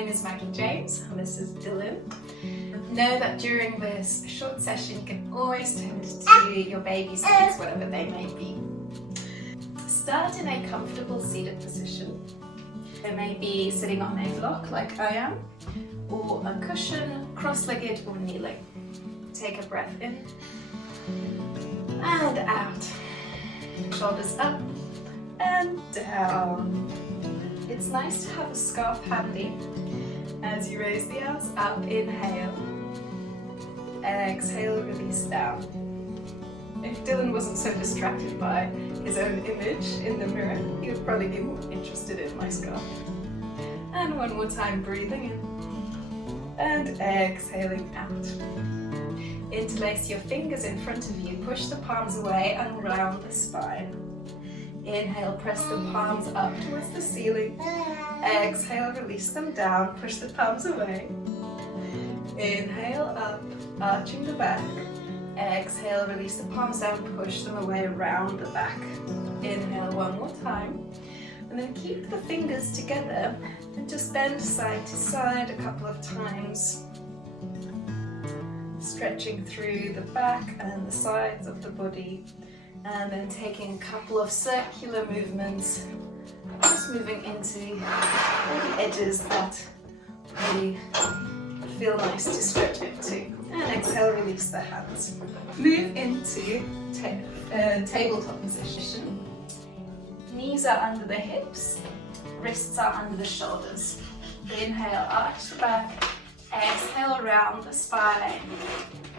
name is Maggie James and this is Dylan. Know that during this short session you can always tend to your baby's needs, whatever they may be. Start in a comfortable seated position. They may be sitting on a block like I am, or a cushion, cross-legged or kneeling. Take a breath in and out. Shoulders up and down. It's nice to have a scarf handy as you raise the arms up. Inhale, exhale, release down. If Dylan wasn't so distracted by his own image in the mirror, he would probably be more interested in my scarf. And one more time, breathing in and exhaling out. Interlace your fingers in front of you, push the palms away and round the spine. Inhale, press the palms up towards the ceiling. Exhale, release them down, push the palms away. Inhale, up, arching the back. Exhale, release the palms down, push them away around the back. Inhale one more time. And then keep the fingers together and just bend side to side a couple of times. Stretching through the back and the sides of the body. And then taking a couple of circular movements, just moving into all the edges that really feel nice to stretch into. And exhale, release the hands. Move into tabletop position. Knees are under the hips, wrists are under the shoulders. Inhale, arch the back. Exhale, round the spine.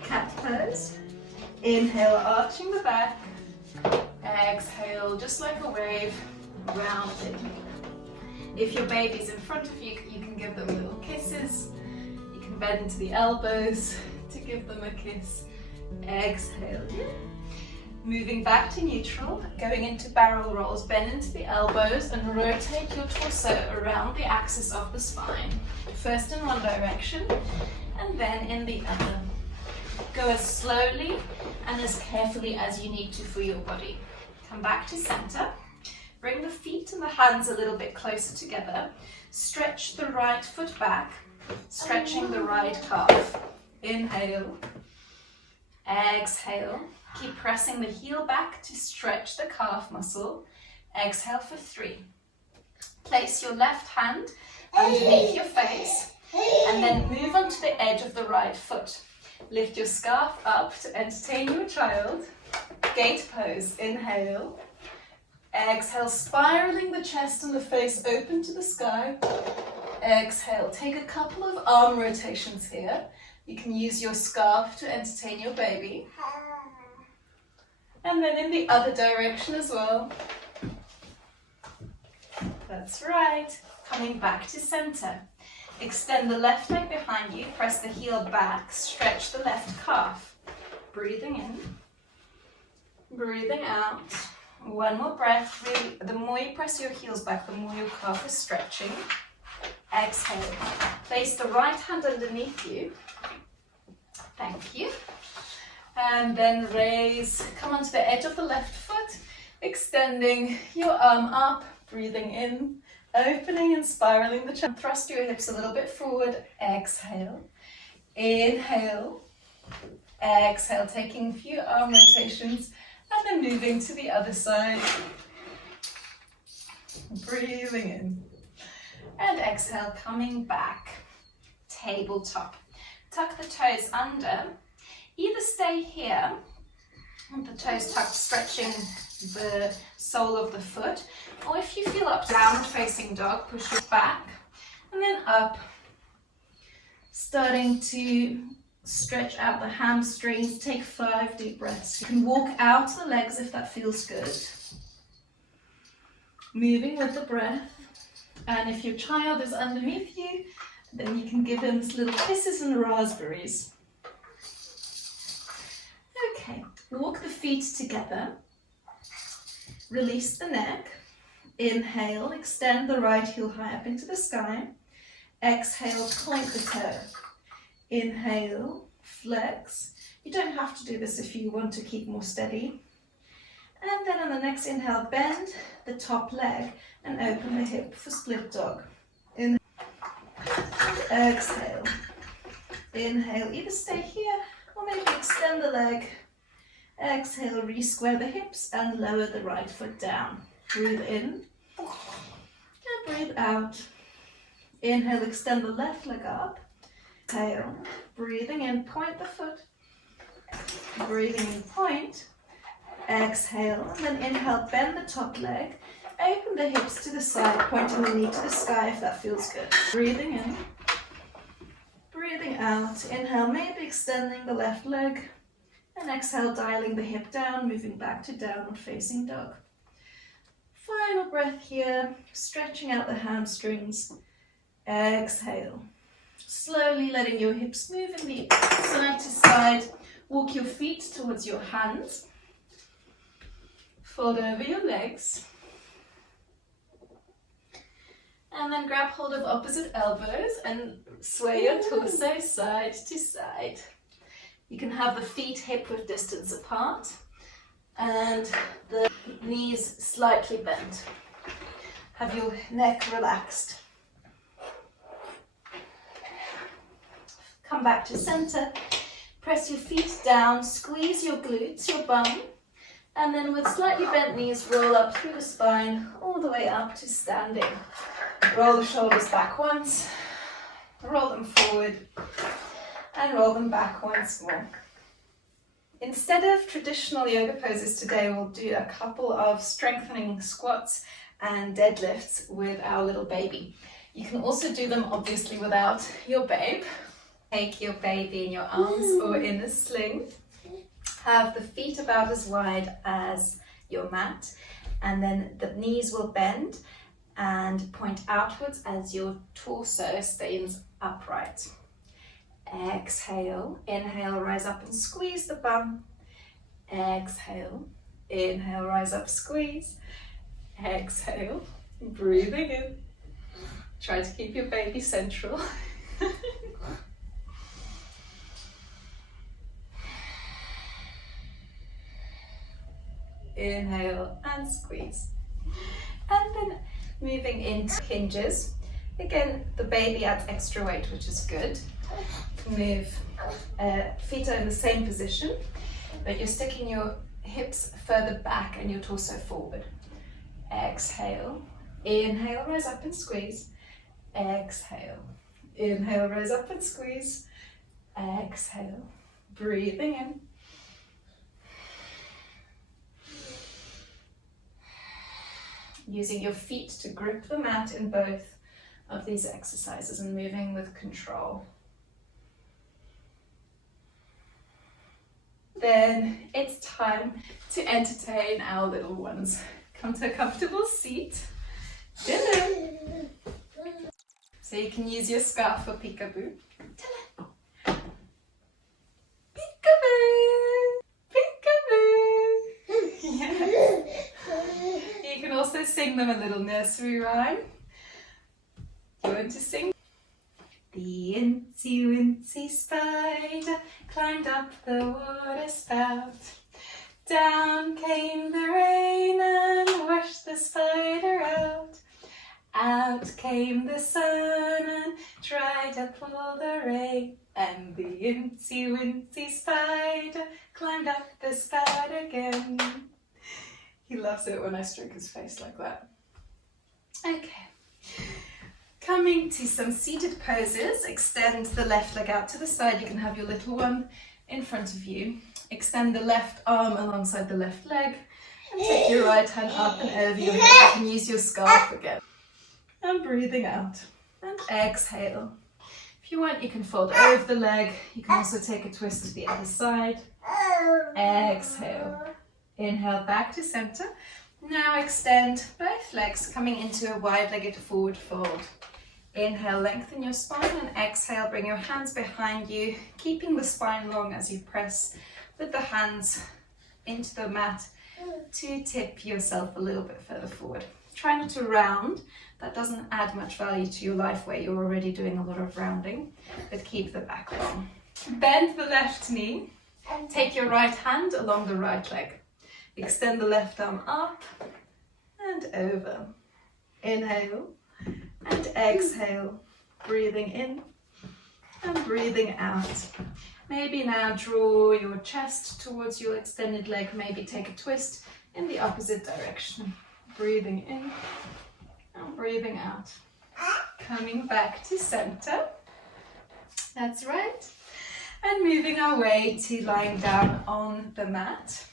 Cat pose. Inhale, arching the back. Exhale, just like a wave, rounded. If your baby's in front of you, you can give them little kisses. You can bend into the elbows to give them a kiss. Exhale. Moving back to neutral, going into barrel rolls, bend into the elbows and rotate your torso around the axis of the spine. First in one direction and then in the other. Go as slowly and as carefully as you need to for your body. Come back to center. Bring the feet and the hands a little bit closer together. Stretch the right foot back, stretching the right calf. Inhale. Exhale. Keep pressing the heel back to stretch the calf muscle. Exhale for 3. Place your left hand underneath your face and then move onto the edge of the right foot. Lift your scarf up to entertain your child. Gate pose. Inhale. Exhale, spiraling the chest and the face open to the sky. Exhale, take a couple of arm rotations here. You can use your scarf to entertain your baby. And then in the other direction as well. That's right. Coming back to center. Extend the left leg behind you, press the heel back, stretch the left calf. Breathing in, breathing out. One more breath. Really, the more you press your heels back, the more your calf is stretching. Exhale. Place the right hand underneath you. Thank you. And then raise, come onto the edge of the left foot, extending your arm up, breathing in. Opening and spiraling the chest. Thrust your hips a little bit forward. Exhale. Inhale. Exhale. Taking a few arm rotations and then moving to the other side. Breathing in. And exhale, coming back. Tabletop. Tuck the toes under. Either stay here, with the toes tucked, stretching the sole of the foot, or if you feel up, downward facing dog, push it back and then up, starting to stretch out the hamstrings. Take 5 deep breaths. You can walk out the legs if that feels good, moving with the breath. And if your child is underneath you, then you can give him little kisses and raspberries. Okay, walk the feet together. Release the neck. Inhale, extend the right heel high up into the sky. Exhale, point the toe. Inhale, flex. You don't have to do this if you want to keep more steady. And then on the next inhale, bend the top leg and open the hip for split dog. Inhale. exhale. Inhale, either stay here or maybe extend the leg. Exhale, re-square the hips and lower the right foot down. Breathe in and breathe out. Inhale, extend the left leg up. Exhale, breathing in, point the foot. Breathing in, point. Exhale, and then inhale, bend the top leg. Open the hips to the side, pointing the knee to the sky if that feels good. Breathing in. Breathing out. Inhale, maybe extending the left leg. And exhale, dialing the hip down, moving back to downward facing dog. Final breath here, stretching out the hamstrings. Exhale. Slowly letting your hips move in the side to side. Walk your feet towards your hands. Fold over your legs. And then grab hold of opposite elbows and sway your torso side to side. You can have the feet hip-width distance apart and the knees slightly bent. Have your neck relaxed. Come back to center. Press your feet down, squeeze your glutes, your bum, and then with slightly bent knees, roll up through the spine, all the way up to standing. Roll the shoulders back once, roll them forward, and roll them back once more. Instead of traditional yoga poses today, we'll do a couple of strengthening squats and deadlifts with our little baby. You can also do them obviously without your babe. Take your baby in your arms or in a sling. Have the feet about as wide as your mat, and then the knees will bend and point outwards as your torso stays upright. Exhale, inhale, rise up and squeeze the bum. Exhale, inhale, rise up, squeeze. Exhale, breathing in. Try to keep your baby central. Inhale and squeeze. And then moving into hinges. Again, the baby adds extra weight, which is good. Move, feet are in the same position, but you're sticking your hips further back and your torso forward. Exhale, inhale, rise up and squeeze. Exhale, inhale, rise up and squeeze. Exhale, breathing in. Using your feet to grip the mat in both of these exercises and moving with control. Then it's time to entertain our little ones. Come to a comfortable seat. Dinner. So you can use your scarf for peekaboo. Peekaboo! Peekaboo! Yeah. You can also sing them a little nursery rhyme. Do you want to sing? The incy wincy spider climbed up the water spout. Down came the rain and washed the spider out. Out came the sun and dried up all the rain. And the incy wincy spider climbed up the spout again. He loves it when I stroke his face like that. Okay. Coming to some seated poses, extend the left leg out to the side. You can have your little one in front of you. Extend the left arm alongside the left leg and take your right hand up and over your head. You can use your scarf again. And breathing out. And exhale. If you want, you can fold over the leg. You can also take a twist to the other side. Exhale. Inhale back to center. Now extend both legs, coming into a wide-legged forward fold. Inhale, lengthen your spine, and exhale, bring your hands behind you, keeping the spine long as you press with the hands into the mat to tip yourself a little bit further forward. Try not to round. That doesn't add much value to your life where you're already doing a lot of rounding, but keep the back long. Bend the left knee. Take your right hand along the right leg. Extend the left arm up and over. Inhale and exhale. Breathing in and breathing out. Maybe now draw your chest towards your extended leg, maybe take a twist in the opposite direction. Breathing in and breathing out. Coming back to center. That's right. And moving our way to lying down on the mat.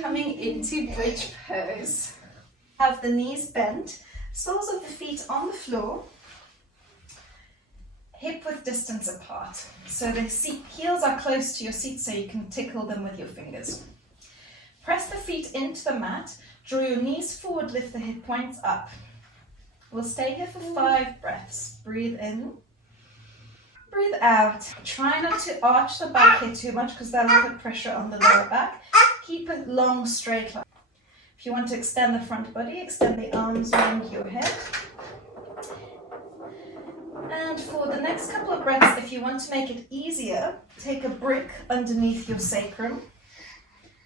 Coming into bridge pose. Have the knees bent, soles of the feet on the floor, hip width distance apart. So the heels are close to your seat so you can tickle them with your fingers. Press the feet into the mat, draw your knees forward, lift the hip points up. We'll stay here for 5 breaths. Breathe in, breathe out. Try not to arch the back here too much because that'll put pressure on the lower back. Keep a long straight line. If you want to extend the front body, extend the arms around your head. And for the next couple of breaths, if you want to make it easier, take a brick underneath your sacrum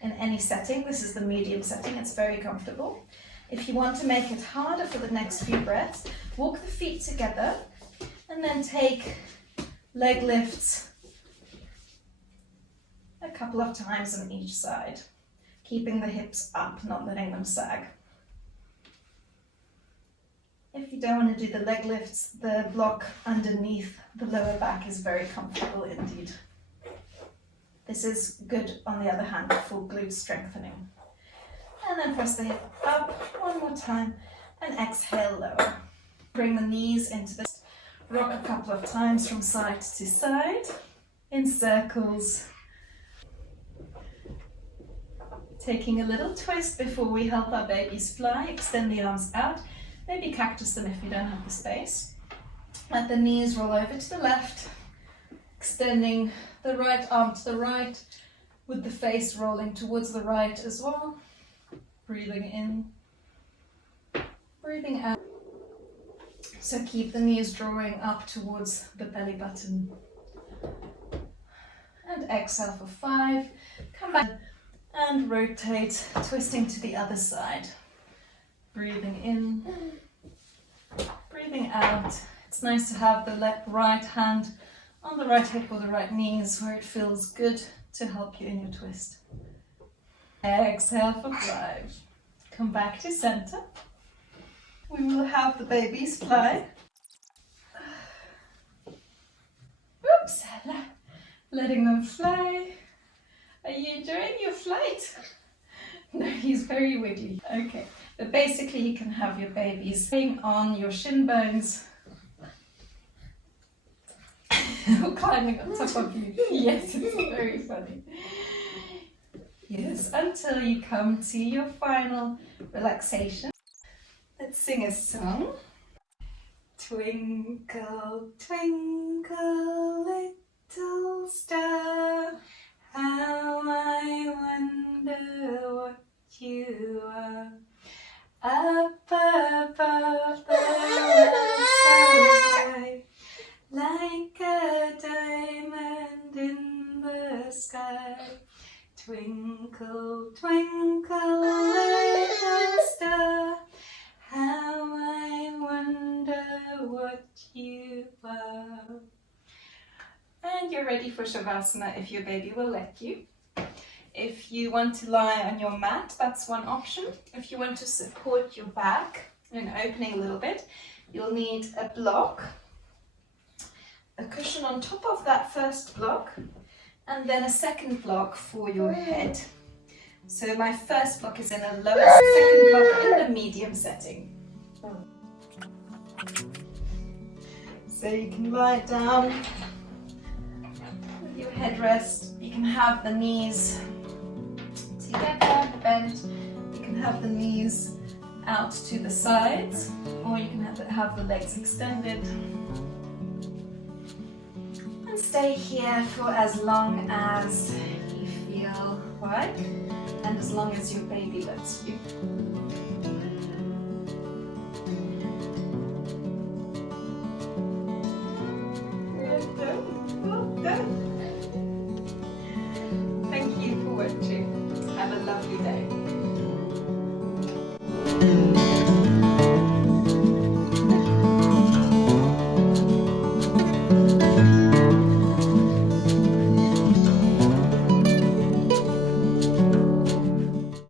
in any setting. This is the medium setting, it's very comfortable. If you want to make it harder for the next few breaths, walk the feet together and then take leg lifts a couple of times on each side, keeping the hips up, not letting them sag. If you don't want to do the leg lifts, the block underneath the lower back is very comfortable indeed. This is good, on the other hand, for glute strengthening. And then press the hip up one more time and exhale lower. Bring the knees into this. Rock a couple of times from side to side in circles. Taking a little twist before we help our babies fly. Extend the arms out. Maybe cactus them if you don't have the space. Let the knees roll over to the left. Extending the right arm to the right with the face rolling towards the right as well. Breathing in, breathing out. So keep the knees drawing up towards the belly button. And exhale for 5. Come back and rotate, twisting to the other side. Breathing in, breathing out. It's nice to have the right hand on the right hip or the right knees where it feels good to help you in your twist. Exhale for 5. Come back to center. We will have the babies fly. Oops, letting them fly. Are you enjoying your flight? No, he's very wiggly. Okay, but basically you can have your babies sitting on your shin bones. Climbing on top of you. Yes, it's very funny. Yes, until you come to your final relaxation. Let's sing a song. Twinkle, twinkle, little star, how I wonder what you are. Up above the world so high, like a diamond in the sky. Twinkle, twinkle, little star, how I wonder what you are. And you're ready for Shavasana if your baby will let you. If you want to lie on your mat, that's one option. If you want to support your back and opening a little bit, you'll need a block, a cushion on top of that first block, and then a second block for your head. So my first block is in a lower, second block in the medium setting. So you can lie down with your headrest. You can have the knees together, bent. You can have the knees out to the sides, or you can have the legs extended. And stay here for as long as you feel like, and as long as your baby lets you. Thank you for watching. Have a lovely day.